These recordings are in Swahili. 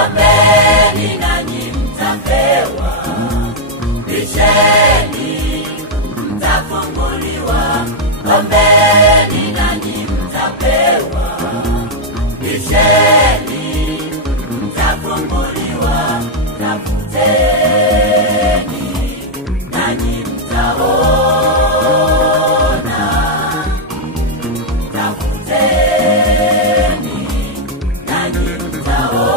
Ombeni nanyi mtapewa, bisheni mtafunguliwa. Ombeni nanyi mtapewa, bisheni mtafunguliwa. Tafuteni nanyi mtaona. Tafuteni nanyi mtaona.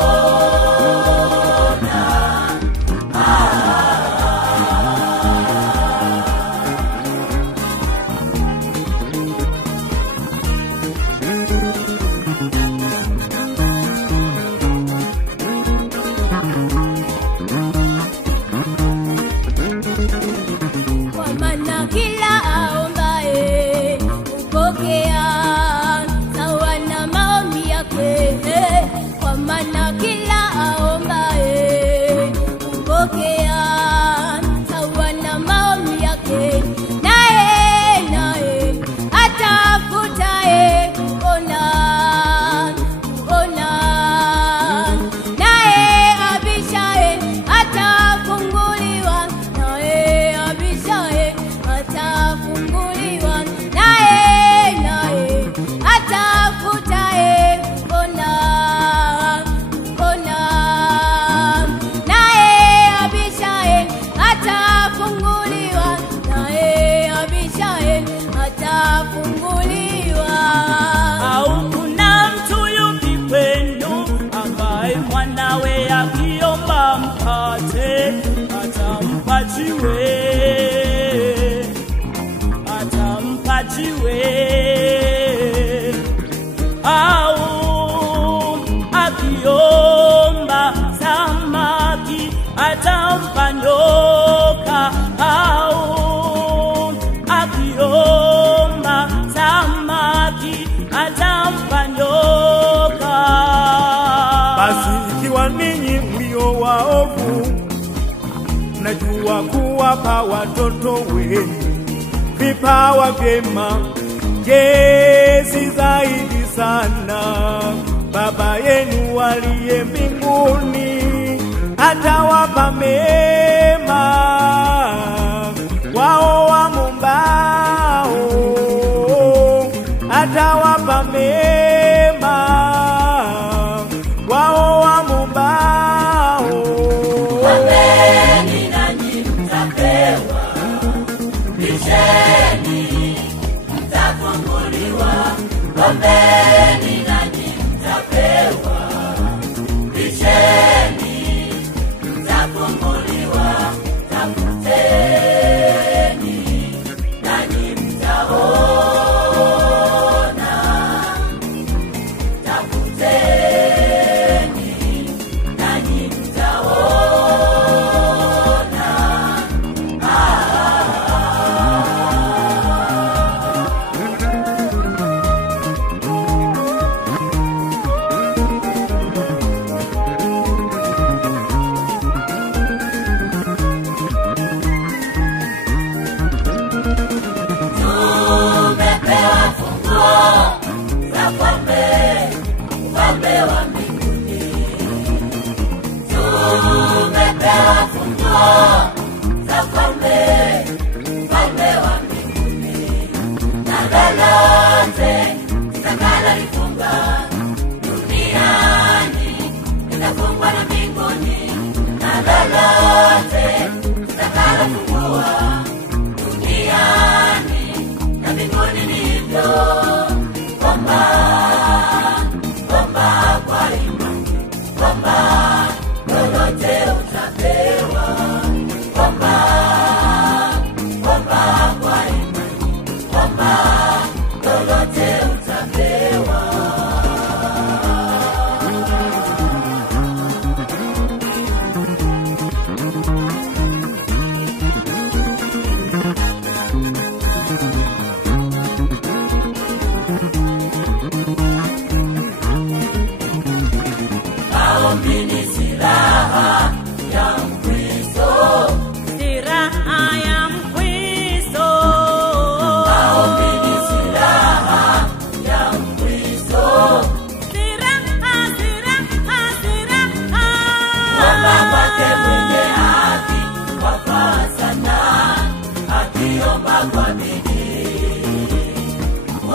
Au kuna mtu yupi kwenu ambaye mwanawe akiomba mkate atampajiwe? Au akiomba samaki atampa nyoka? Au akiomba samaki atampa nyoka? Basi ikiwa ninyi mlio waovu mnajua kuwapa watoto wenu vipawa vyema, je, si zaidi sana Baba yenu aliye mbinguni atawapa mema wao wamuombao? Atawapa mema wao wamuombao. Ombeni nanyi mtapewa, bisheni mtafunguliwa. Ombeni nanyi mtapewa, bisheni mtafunguliwa. Tafuteni nanyi mtaona. Tafuteni nanyi mtaona. Tumepewa funguo za ufalme wa mbinguni. Tumepewa funguo za ufalme wa mbinguni. Na lolote litakalolifunga duniani litafungwa na mbinguni. Na lolote litakalofungwa duniani na mbinguni ni hivyo. Omba kwa imani, omba lolote utapewa. Omba kwa imani, omba lolote utapewa.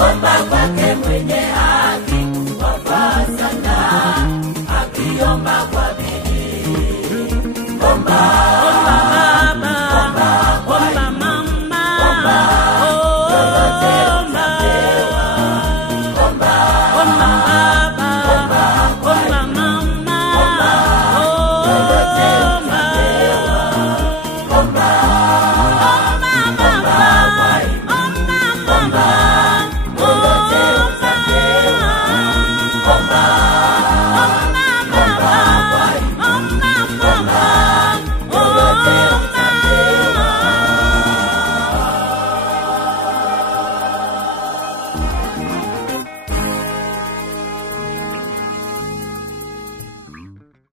kuomba kwake